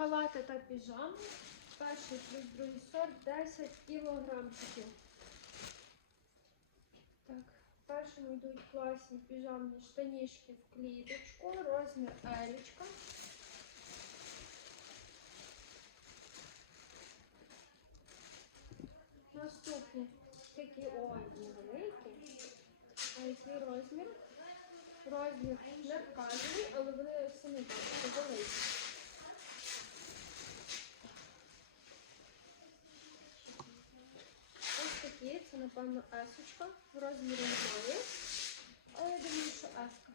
Халати та піжами. Перший плюс другий сорт 10 кілограмчиків. Так, в першому йдуть класні піжамні штанішки в кліточку, розмір елічка. Наступні такі ой, невеликі. А який розмір? Розмір не вказаний, але вони самі бачите, великі. Ось такі, це напевно есочка. В розмірі немає. Але я думаю, що еска.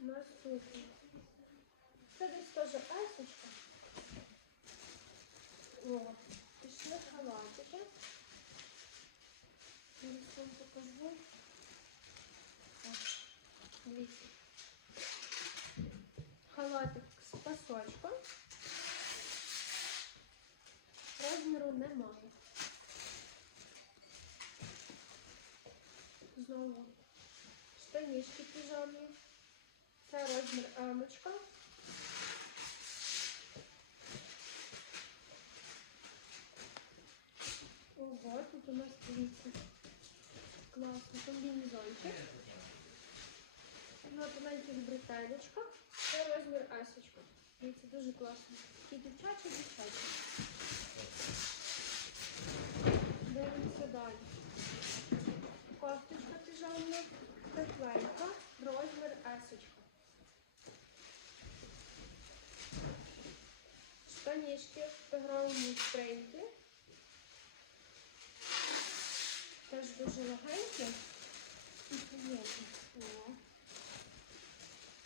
Наступні. Це десь теж есочка. О, пішли халатики. Зараз вам покажу. Ось, дивіться. Халатик з пасочком. Розміру немає. Знову штанішки піжамні. Це розмір емочка. Ого, тут у нас дивіться. Класно, комбінезончик. На тоненьких бретелечках. Це розмір есочка. Дивіться, дуже класно. Такі дівчачі, дівчачі. Далі. Кофточка піжамна, тепленька, розмір есочка. Штанішки тигровому принті. Теж дуже легенькі.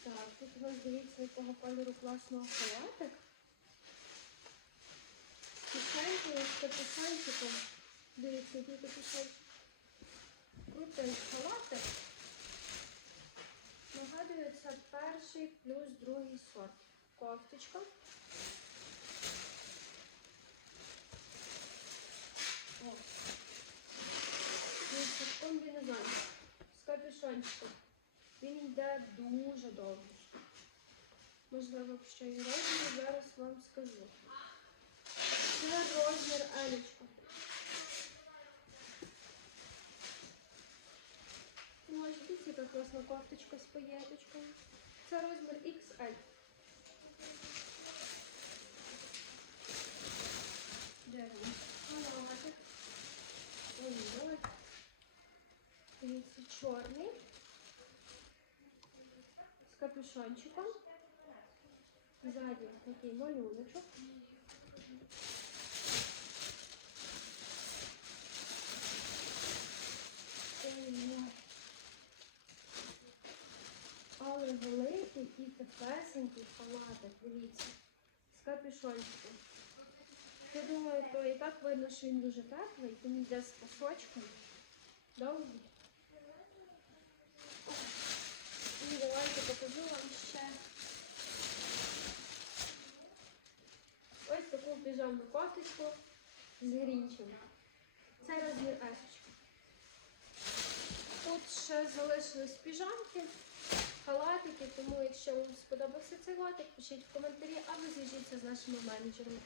Так, тут у нас дивіться якого кольору класного халатик. З кишенькою, з капюшончиком. Дивіться, який капюшончик. Крутий халатик. Нагадую, це перший плюс другий сорт. Кофточка. О. Дивіться, комбінезон з капюшончиком. Він йде дуже довго. Можливо, якщо і розмір, зараз вам скажу. Це розмір елічка. Ну, ось дивіться, яка класна кофточка з паєточкою. Це розмір XL. Дивимось. Халатик. Ой-ой. Дивіться, чорний. З капюшончиком. Ззаді такий малюночок. Але великий і тепесенький халатик, дивіться, з капюшончиком. Я думаю, то і так видно, що він дуже теплий, він йде з пасочком. Довгий. І давайте покажу вам ще ось таку піжамну кофточку з грінчем. Це розмір есочка. Тут ще залишились піжамки, якщо вам сподобався цей лотик, пишіть в коментарі або зв'яжіться з нашими менеджерами.